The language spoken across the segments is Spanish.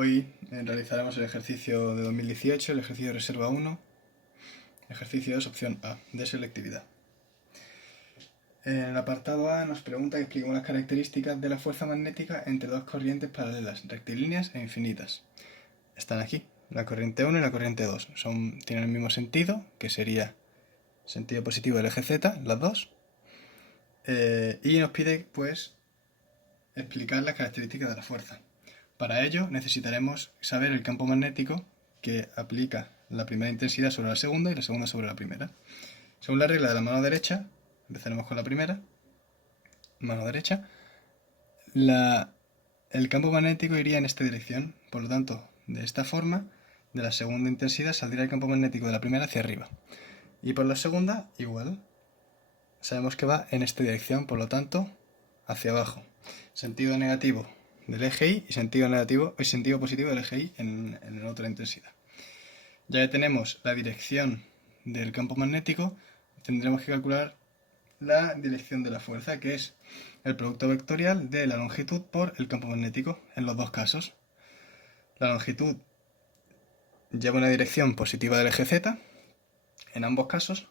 Hoy realizaremos el ejercicio de 2018, el ejercicio de reserva 1, ejercicio 2, opción A, de selectividad. En el apartado A nos pregunta que expliquemos las características de la fuerza magnética entre dos corrientes paralelas, rectilíneas e infinitas. Están aquí, la corriente 1 y la corriente 2. Tienen el mismo sentido, que sería sentido positivo del eje Z, las dos. Y nos pide, pues, explicar las características de la fuerza. Para ello necesitaremos saber el campo magnético que aplica la primera intensidad sobre la segunda y la segunda sobre la primera. Según la regla de la mano derecha, empezaremos con la primera, mano derecha, el campo magnético iría en esta dirección, por lo tanto, de esta forma, de la segunda intensidad saldría el campo magnético de la primera hacia arriba. Y por la segunda, igual, sabemos que va en esta dirección, por lo tanto, hacia abajo. Sentido negativo del eje Y y sentido positivo del eje Y en la otra intensidad. Ya que tenemos la dirección del campo magnético, tendremos que calcular la dirección de la fuerza, que es el producto vectorial de la longitud por el campo magnético en los dos casos. La longitud lleva una dirección positiva del eje Z en ambos casos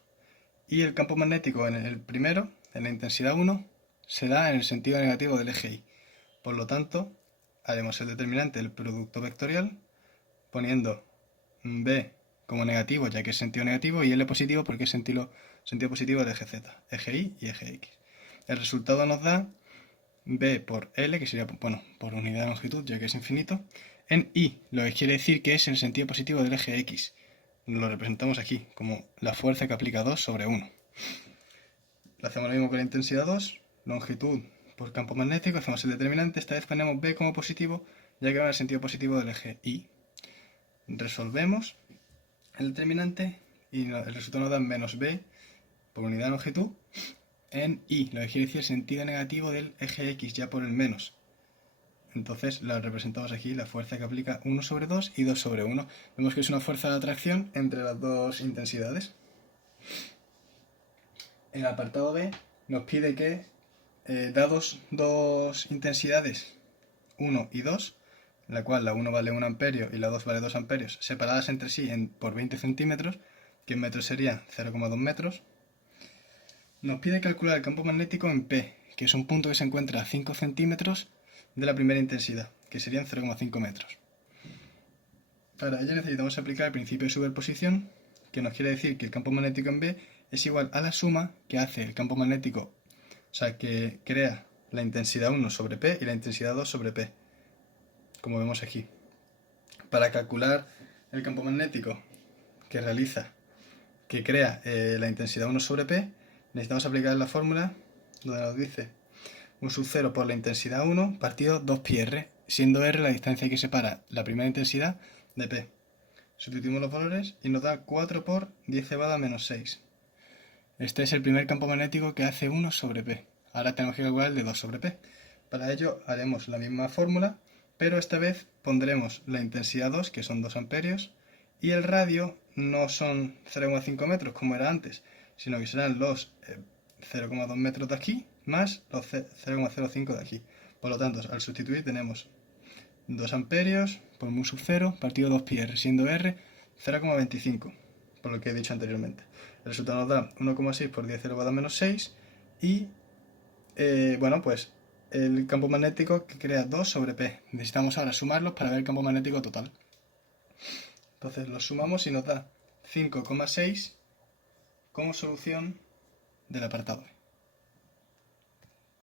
y el campo magnético en el primero, en la intensidad 1, se da en el sentido negativo del eje Y. Por lo tanto, haremos el determinante del producto vectorial poniendo B como negativo, ya que es sentido negativo, y L positivo porque es sentido positivo del eje Z, eje Y y eje X. El resultado nos da B por L, que sería, bueno, por unidad de longitud, ya que es infinito, en Y, lo que quiere decir que es el sentido positivo del eje X. Lo representamos aquí, como la fuerza que aplica 2 sobre 1. Lo hacemos lo mismo con la intensidad 2, longitud por campo magnético, hacemos el determinante, esta vez ponemos B como positivo, ya que va en el sentido positivo del eje Y. Resolvemos el determinante y el resultado nos da menos B por unidad de longitud en Y, lo que quiere decir el sentido negativo del eje X, ya por el menos. Entonces la representamos aquí, la fuerza que aplica 1 sobre 2 y 2 sobre 1. Vemos que es una fuerza de atracción entre las dos intensidades. En el apartado B nos pide que, dados dos intensidades 1 y 2, en la cual la 1 vale 1 amperio y la 2 vale 2 amperios, separadas entre sí por 20 centímetros, que en metros sería 0,2 metros, nos pide calcular el campo magnético en P, que es un punto que se encuentra a 5 centímetros de la primera intensidad, que serían 0,5 metros. Para ello necesitamos aplicar el principio de superposición, que nos quiere decir que el campo magnético en B es igual a la suma que hace el campo magnético, o sea, que crea la intensidad 1 sobre P y la intensidad 2 sobre P, como vemos aquí. Para calcular el campo magnético que crea la intensidad 1 sobre P, necesitamos aplicar la fórmula donde nos dice 1 sub 0 por la intensidad 1 partido 2πr, siendo r la distancia que separa la primera intensidad de P. Sustituimos los valores y nos da 4 por 10 elevado a menos 6. Este es el primer campo magnético que hace 1 sobre P. Ahora tenemos que calcular el de 2 sobre P. Para ello haremos la misma fórmula, pero esta vez pondremos la intensidad 2, que son 2 amperios, y el radio no son 0,5 metros como era antes, sino que serán los 0,2 metros de aquí más los 0,05 de aquí. Por lo tanto, al sustituir tenemos 2 amperios por mu sub 0 partido 2πr, siendo r 0,25, por lo que he dicho anteriormente. El resultado nos da 1,6 por 10 elevado a menos 6 y, bueno, pues el campo magnético que crea 2 sobre P. Necesitamos ahora sumarlos para ver el campo magnético total. Entonces los sumamos y nos da 5,6 como solución del apartado B.